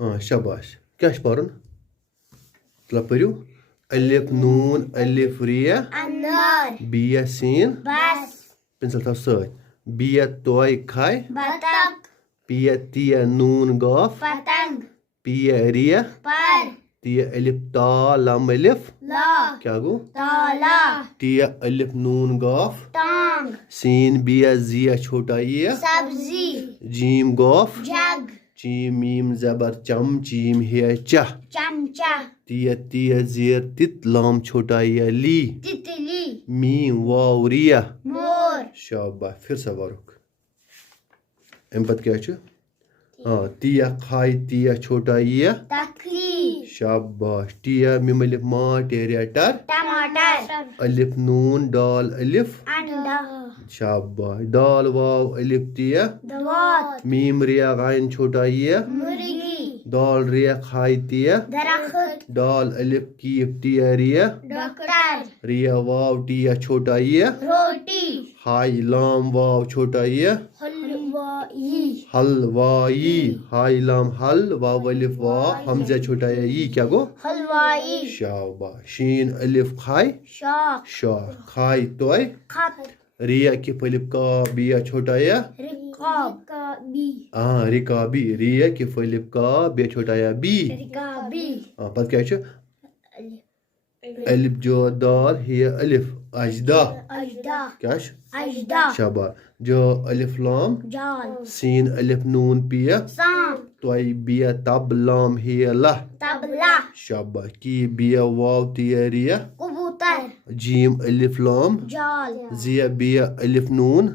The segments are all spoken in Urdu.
ہاں شاباش کیا چھ پرن مطلب پٔرِو الف نون الف ریہ انار بیہ سین بس پنسل تھاو سۭتۍ بیہ توے کھاے بطخ پیہ تیہ نون گاف پتنگ پیہ ریہ پر تیہ الف تا لام الف لا کیا گو تالا تیہ الف نون گاف ٹانگ سین بیہ زیہ چھوٹا یہ سبزی جیم گاف جگ چیم میم زبر چم چیم ہے چہ چمچہ تیہ تیہ زیر تت لام چھوٹا یہ لی تتلی میم واو ریہ مور شاباش پھر سے ورک ام پتہ کیا چھ ہاں تیہ کھائے تیہ چھوٹا یہ تکلی شاباش تیہ میم الف ما ٹیریٹر ٹماٹر الف نون ڈال الف انڈا شاباش دال واو الف تیہ دوات میم ریہ غائن چھوٹا یہ مرغی دال ریہ کھائے تیہ درخت دال الف کیف تیہ ریہ ڈاکٹر ریہ واو ٹیہ چھوٹا یہ روٹی ہائی لام واو چھوٹا یہ حلوائی حلوائی ہائی لام حل واو الف وا حمزہ چھوٹا یہ کیا گو حلوائی شاباش شین الف کھائے شاخ شاہ کھائے توئے خط ریہ کف الف کا بیہ چھوٹا یہ رکابی ہاں رکابی ریہ کف الف کا بیہ چھوٹا یہ بی رکابی ہاں پتہ کیا چھ الف جو دال ہے الف اجدا اجدا کیا چھ اجدا شاباش جو الف لام جال سین الف نون پیہ سام توئے بیہ تب لام ہے لہ تبلا شاباش کی بیہ واو تیہ ریہ کبوتر جیم الف لام جال زیہ بیہ الف نون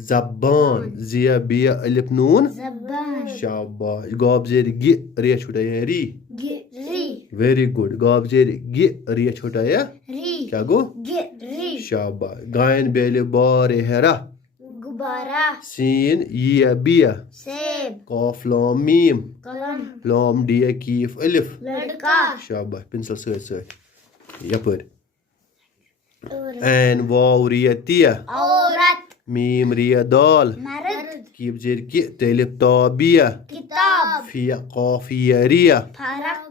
زبان زیہ بیہ الف نون زبان شاباش گاب زیر گی ریہ چھوٹا یہ ری گری ویری گڈ گاب زیر گی ریہ چھوٹا یہ ری کیا گو گری شاباش گائن بیل بار ہیرا غبارہ سین یہ بیہ سیب قاف لام میم قلم لام ڈیہ کیف الف لڑکا شاباش پنسل سۭتۍ سۭتۍ یپٲرۍ این واو ریہ تیہ عورت میم ریہ دال مرد کیف زیر کی تلف تا بیہ کتاب فیہ قاف یہ ریہ فرق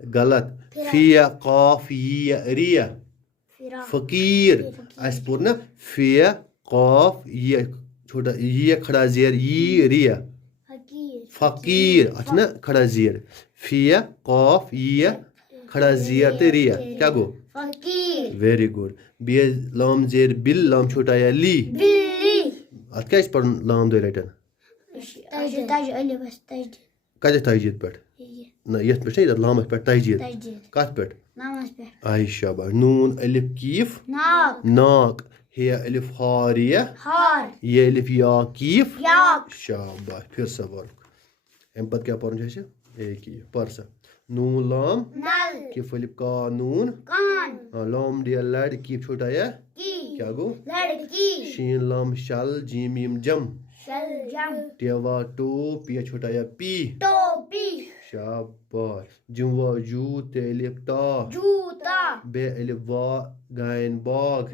غلط فیہ قاف یہ ریہ فراق فقیر اس پور نا فیہ قاف یہ چھوٹا یہ کھڑا زیر یہ ریہ فقیر فقیر اچھا نا کھڑا زیر فیہ قاف یہ کھڑا زیر تے ریہ کیا گو فقیر ویری گڈ بیہ لام زیر بل لام چھوٹا یہ لی بلی ات کیا چھ پرن لام دۄیہِ لٹہِ تجدید تج الف تجدید کتھ تجدید پہ نہ یتھ پہ لامس پہ تجدید تجدید کت پہ نماز پہ آئی شاباش نون الف کیف ناک ناک ہے الف ہا ریہ ہار یہ الف یا کیف یاک شاباش پھر سے ورک ام پتہ کیا پرن چھ ایک ہی پر سا نون لام نل کف الف کا نون کان لام ڈیا لڑ کیف چھوٹا یہ کی کیا گو لڑکی شین لام شل جیم میم جم شلجم ٹیوا ٹو پیا چھوٹا یہ پی ٹوپی شاباش جم وا جو تے الف تا جوتا بے الف وا گائن باغ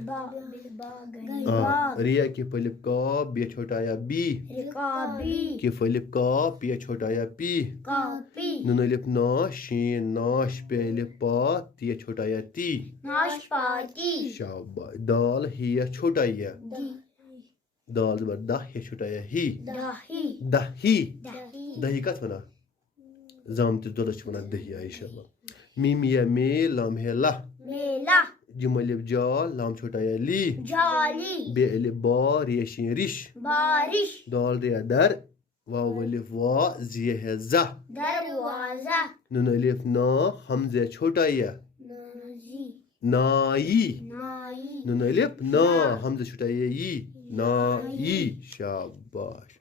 ریہ کف الف کا بے چھوٹا یا بی رکابی کف الف کا پیا چھوٹا یا پی کاپی نون الف نا شین ناش پہ الف پا تیا چھوٹا یا تی ناشپاتی شاباش دال ہی چھوٹا یہ دال زبر دہ ہے چھوٹا یا ہی دہی دہی دہی دہی کت ونا زامتس دودس چھ ونان دہی عائشہ میم یہ مے لام ہے لہ میلا جم الف جا لام چھوٹا یا لی جالی بے الف با ریہ شین رش بارش دال ریہ در واو الف وا زیہ ہے زہ دروازہ نون الف نا حمزہ چھوٹا یہ نازی نائی نائی نون الف نا حمزہ چھوٹا یہ ای نائی شاباش